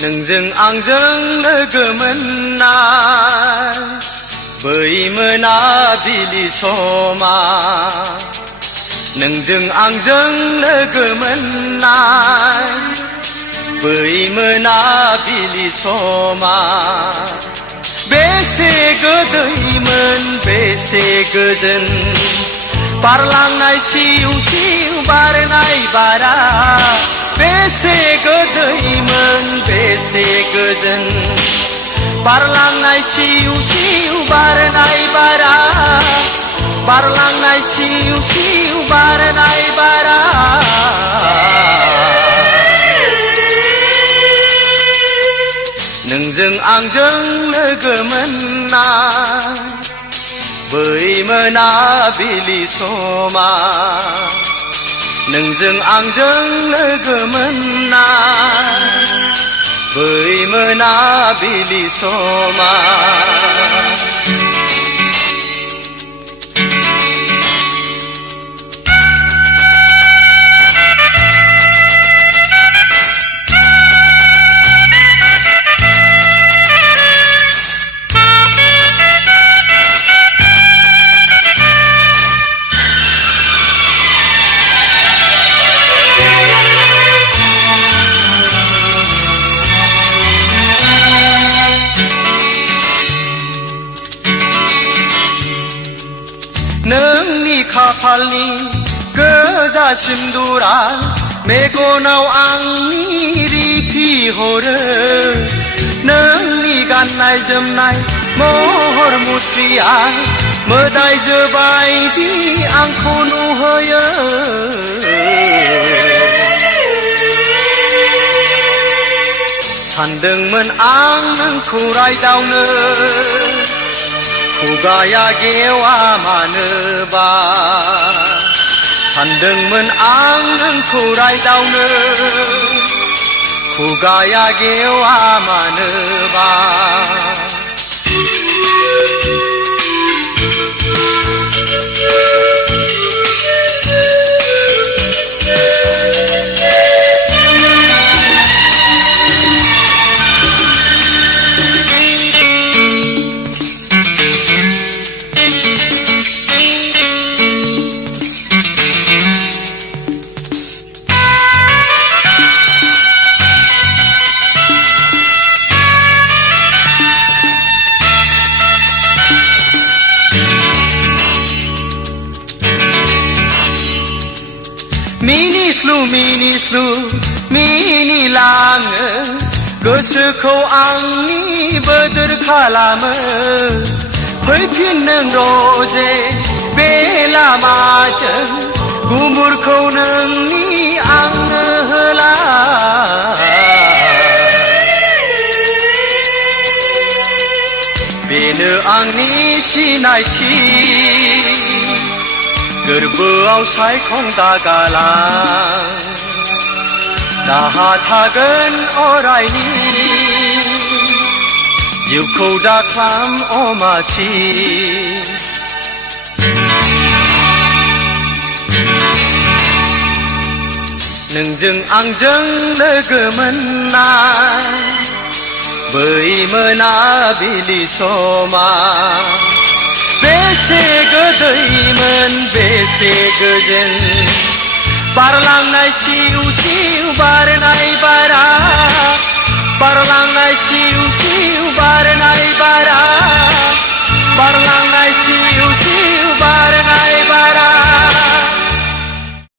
नोंजों आंजों लोगो मोननाय बै मोनाबिलि समा नोंजों आंजों लोगो मोननाय बै मोनाबिलि समा बेसे गोदैमोन बेसे गोजोन बारलांनाय सिउ सिउ बारनाय बारा बेसे गोदैमोन बेसे गोजोन बारलांनाय सिउ सिउ बारनाय बारा बारलांनाय सिउ सिउ बारनाय बारा नोंजों आंजों लोगो मोननाय बै मोनाबिलि समा नोंजों आंजों लोगो मोननाय बै मोनाबिलि समा नोंनि खाफालनि गोजा सिन्दुरा मेगनाव आंनि रिफिहरो नोंनि गाननाय जोमनाय महर मुस्रिया मोदायजो बायदि आंखौ नुहोयो सानदोंमोन आं नोंखौ रायदावनो खुगाया गेवा मानोबा सानदोंमोन आं नोंखौ रायदावनो खुगाया गेवा मानोबा मिनिस्लु मिनिलाङो गोसोखौ आंनि बोदोर खालामो फैफिन नों रजे बे लामाजों गुमुरखौ नोंनि आंनो होला बेनो आंनि सिनायथि गोरबोआव सायखं दागालां दाहा थागोन अरायनि जिउखौ दाख्लाम अमासि नोंजों आंजों लोगो मोननाय बै मोनाबिलि समा बेसे गोदैमोन बेसे गोजोन बारलांनाय सिउ सिउ बारनाय बारा बारलांनाय सिउ